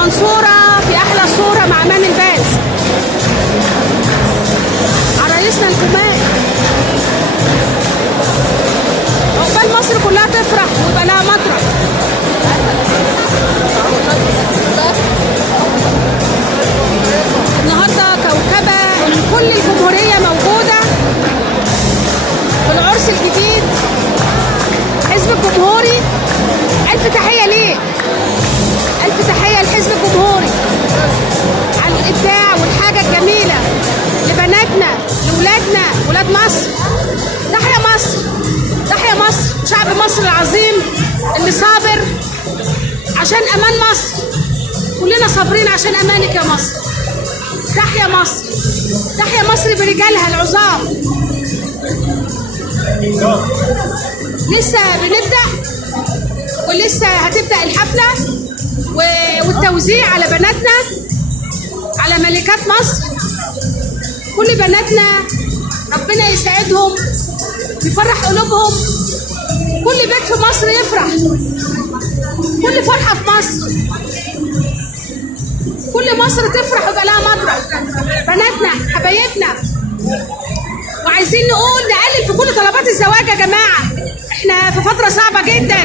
المنصورة في أحلى صورة مع أمان الباز، عرايسنا الجمال. عقبال مصر كلها تفرح ويبقى لها مطرح. النهارده كوكبة من كل الجمهورية موجودة في العرس الجديد. الحزب الجمهوري ألف تحية ليه، ألف تحية للحزب الجمهوري على الإبداع والحاجة الجميلة لبناتنا لولادنا ولاد مصر. تحيا مصر، تحيا مصر، شعب مصر العظيم اللي صابر عشان أمان مصر. كلنا صابرين عشان أمانك يا مصر. تحيا مصر، تحيا مصر برجالها العظام. لسه بنبدأ ولسه هتبدأ الحفلة والتوزيع على بناتنا، على ملكات مصر. كل بناتنا ربنا يسعدهم يفرح قلوبهم. كل بيت في مصر يفرح، كل فرحة في مصر، كل مصر تفرح ويبقى لها مطرح. بناتنا حبايبنا. وعايزين نقلل في كل طلبات الزواج يا جماعة. احنا في فترة صعبة جدا،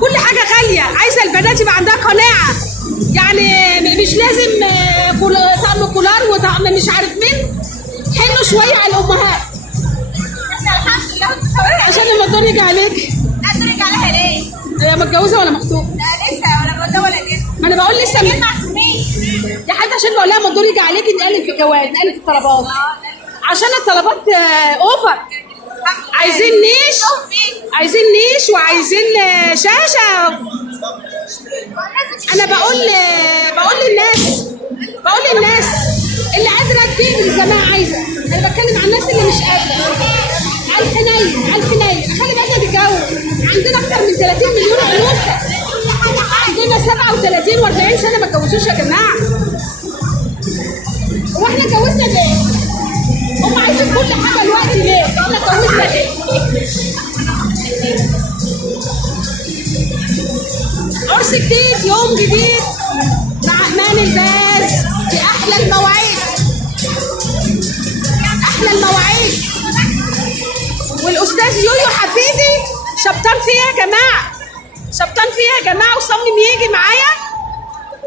كل حاجة غالية. عايزة البنات يبقى عندها قناعة، يعني مش لازم طقم كولار وطقم مش عارف مين. حلوا شوية على الأمهات عشان لما الدور يجي عليك. لا الدور يجي عليها ليه؟ هي متجوزة ولا مخطوبة؟ لا لسه ولا متجوزة ولا لسه. ما أنا بقول لسه ليه معصومين؟ يا حاجة عشان بقول لها لما الدور يجي عليك نقلل في الجواز، نقلل في الطلبات. عشان الطلبات أوفر. عايزين نيش، عايزين نيش وعايزين شاشة. أنا بقول للناس اللي قادرة تجيب زي ما عايزة. أنا بتكلم عن الناس اللي مش قادرة، على الحنين، على الحنين. خلي بالنا نتجوز. عندنا أكتر من 30 مليون عنوسة، عندنا 37 و40 سنة ما اتجوزوش يا جماعة. هو احنا اتجوزنا ليه؟ هم عايزين كل حاجة دلوقتي ليه؟ احنا اتجوزنا ليه؟ عرس جديد، يوم جديد مع أمان الباز في أحلى المواعيد، أحلى المواعيد. والأستاذ يويو حفيدي شبطان فيها يا جماعة، شبطان فيها يا جماعة، وصمم يجي معايا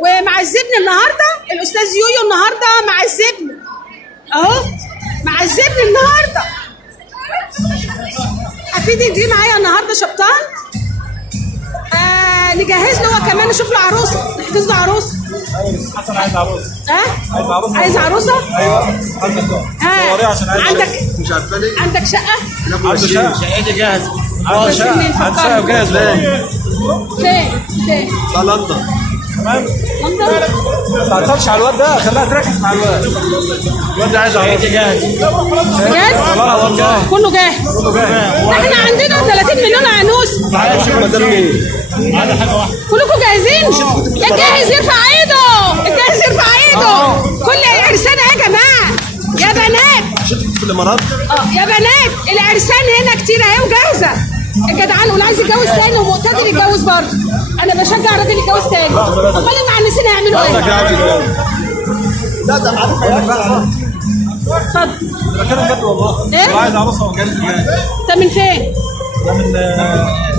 ومعذبني النهارده. الأستاذ يويو النهارده معذبني أهو، معذبني النهارده. حفيدي دي معايا النهارده شبطان. نجهز له هو كمان، نشوف له عروسه، نحجز له عروسه. حسن عايز عروسه. عايز عروسه. عايز عروسه؟ ايوه عشان عايز عندك مش عارفه ليه؟ عندك شقه؟ عنده شقه. شقتي جاهزه. عنده شقه وجاهز. فين؟ ده لندن. تمام. لندن؟ ما تعطلش على الواد ده، خليها تركز مع الواد. الواد ده عايز عروسه. شقتي جاهزه. جاهز؟ والله كله جاهز. كله جاهز. احنا عندنا 30 مليون عنوس. عايز شيخ مدام ايه؟ هذا حاجه واحده. كلكم جاهزين؟ الجاهز يرفع ايده، الجاهز يرفع ايده. كل عرسان يا جماعه، يا بنات. شفتك في الامارات؟ يا بنات العرسان هنا كتير اهي وجاهزه. الجدعان واللي عايز يتجوز تاني ومقتدر يتجوز برضه. انا بشجع الراجل يتجوز تاني. امال المعنسين هيعملوا ايه؟ لا ده معروف. اتفضل. بتكلم جد والله. ايه؟ هو عايز عروسه وجاهز. انت من فين؟ ده من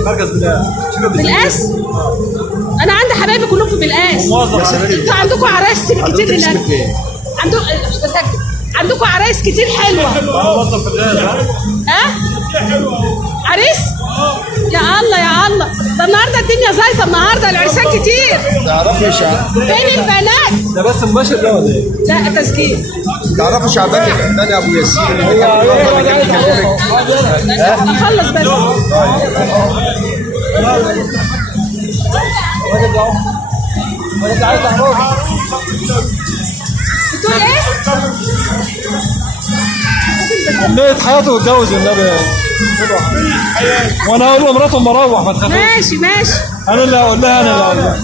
مركز بالقاس؟ انا عندي حبايبي كلهم في بالقاس. انتوا عندكم عرايس كتير هناك. عندكم عرايس كتير حلوه. موظف في الغاز. عريس؟ يا الله يا الله، ده النهارده الدنيا زايطه، النهارده العرسان كتير. تعرفي فين البنات؟ ده بس مباشر ده ولا ايه؟ لا تسجيل. تعرفي شعبان الفنان ابو ياسين اللي كان اخلص بس. بتقول ايه؟ نهاية حياته واتجوز النبي. وانا اقول لمراته مروح ما تخافيش. ماشي. انا اللي هقول لها.